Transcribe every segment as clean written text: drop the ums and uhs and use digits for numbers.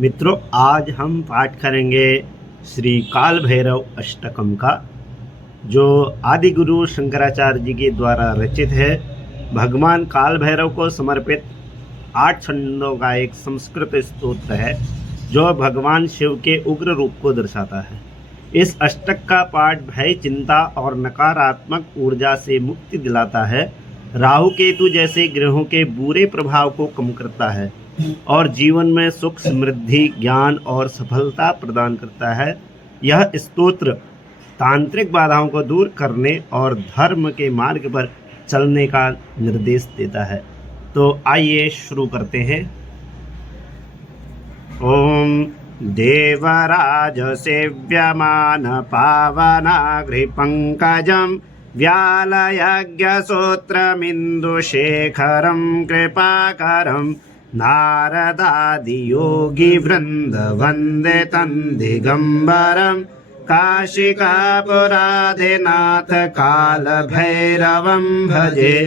मित्रों, आज हम पाठ करेंगे श्री काल भैरव अष्टकम का, जो आदि गुरु शंकराचार्य जी के द्वारा रचित है। भगवान काल भैरव को समर्पित 8 छंदों का एक संस्कृत स्तोत्र है, जो भगवान शिव के उग्र रूप को दर्शाता है। इस अष्टक का पाठ भय, चिंता और नकारात्मक ऊर्जा से मुक्ति दिलाता है, राहु केतु जैसे ग्रहों के बुरे प्रभाव को कम करता है और जीवन में सुख, समृद्धि, ज्ञान और सफलता प्रदान करता है। यह स्तोत्र तांत्रिक बाधाओं को दूर करने और धर्म के मार्ग पर चलने का निर्देश देता है। तो आइए शुरू करते हैं। ओम देवराज सेव्यमान पावनाग्रिपंकजं व्यालयज्ञसूत्रमिन्दुशेखरं कृपाकरं नारदादियोगिवृन्द वन्दे तं दिगम्बरं काशिकापुराधिनाथ कालभैरवं भजे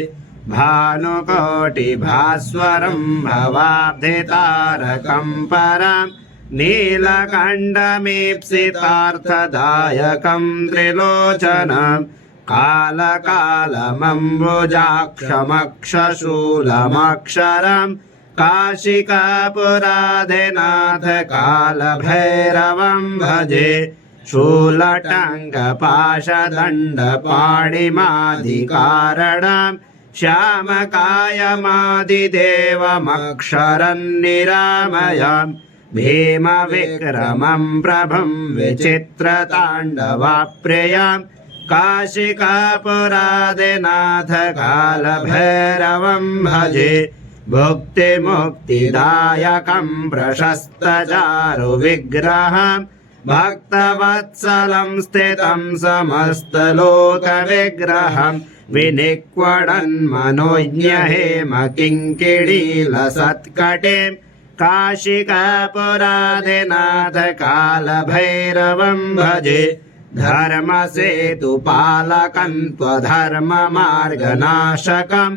भानुकोटिभास्वरं भवाब्धितारकं परं नीलकण्ठमीप्सितार्थदायकं त्रिलोचनं कालकालमम्बुजाक्षमक्षशूलमक्षरं काशिकापुराधिनाथ कालभैरवं भजे शूलटङ्कपाशदण्डपाणिमादिकारणं श्यामकायमादिदेवमक्षरं निरामयं भीमविक्रमं प्रभुं विचित्रताण्डवप्रियं काशिकापुराधिनाथ कालभैरवं भजे भुक्तिमुक्तिदायकं प्रशस्तचारुविग्रहं भक्तवत्सलं स्थितं समस्तलोकविग्रहं विनिक्वणन्मनोज्ञहेमकिङ्किणीलसत्कटिं काशिकापुराधिनाथ कालभैरवं भजे धर्मसेतुपालकं त्वधर्ममार्गनाशकं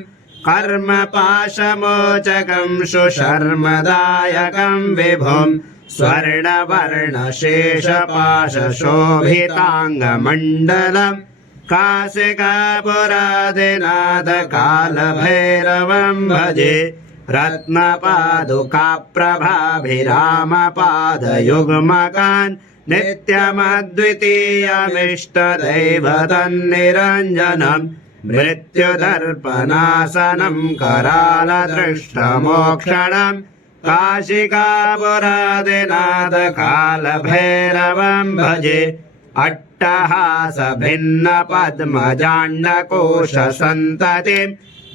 कर्मपाशमोचकं सुशर्मदायकं विभुं स्वर्णवर्णशेषपाशशोभिताङ्गमण्डलं काशिकापुराधिनाथ कालभैरवं भजे रत्नपादुकाप्रभाभिरामपादयुग्मकान् नित्यमद्वितीयमिष्टदैवतन्निरञ्जनं मृत्युदर्पणासनं करालदृष्टमोक्षणं काशिकापुराधिनाथ कालभैरवं भजे अट्टहासभिन्नपद्मजाण्डकोशसन्ततिं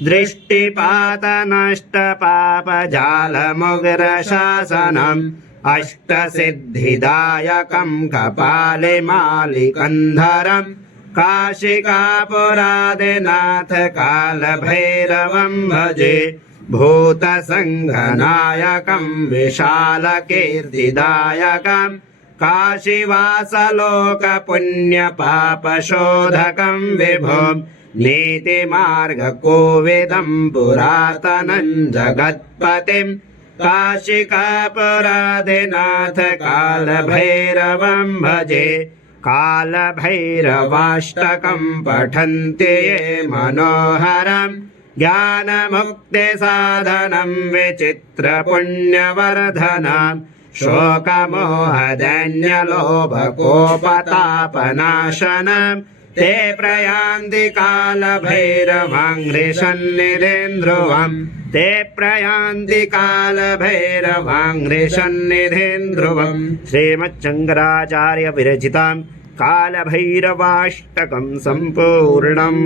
दृष्टिपातनष्टपापजालमुग्रशासनम् अष्टसिद्धिदायकं कपालिमालिकन्धरं काशिकापुराधिनाथ कालभैरवं भजे भूतसङ्घनायकं विशालकीर्तिदायकं काशीवासलोकपुण्यपापशोधकं विभुं नीतिमार्गकोविदं पुरातनं जगत्पतिं काशिकापुराधिनाथ कालभैरवं भजे कालभैरवाष्टकं पठन्ति ये मनोहरं ज्ञानमुक्तिसाधनं विचित्रपुण्यवर्धनं शोकमोहदैन्यलोभकोपतापनाशनं ते प्रयान्ति कालभैरवाङ्घ्रिसन्निधिन्ध्रुवं ते प्रयान्ति कालभैरवाङ्घ्रिसन्निधिन्ध्रुवं श्रीमच्छङ्कराचार्य विरचितं कालभैरवाष्टकं सम्पूर्णम्।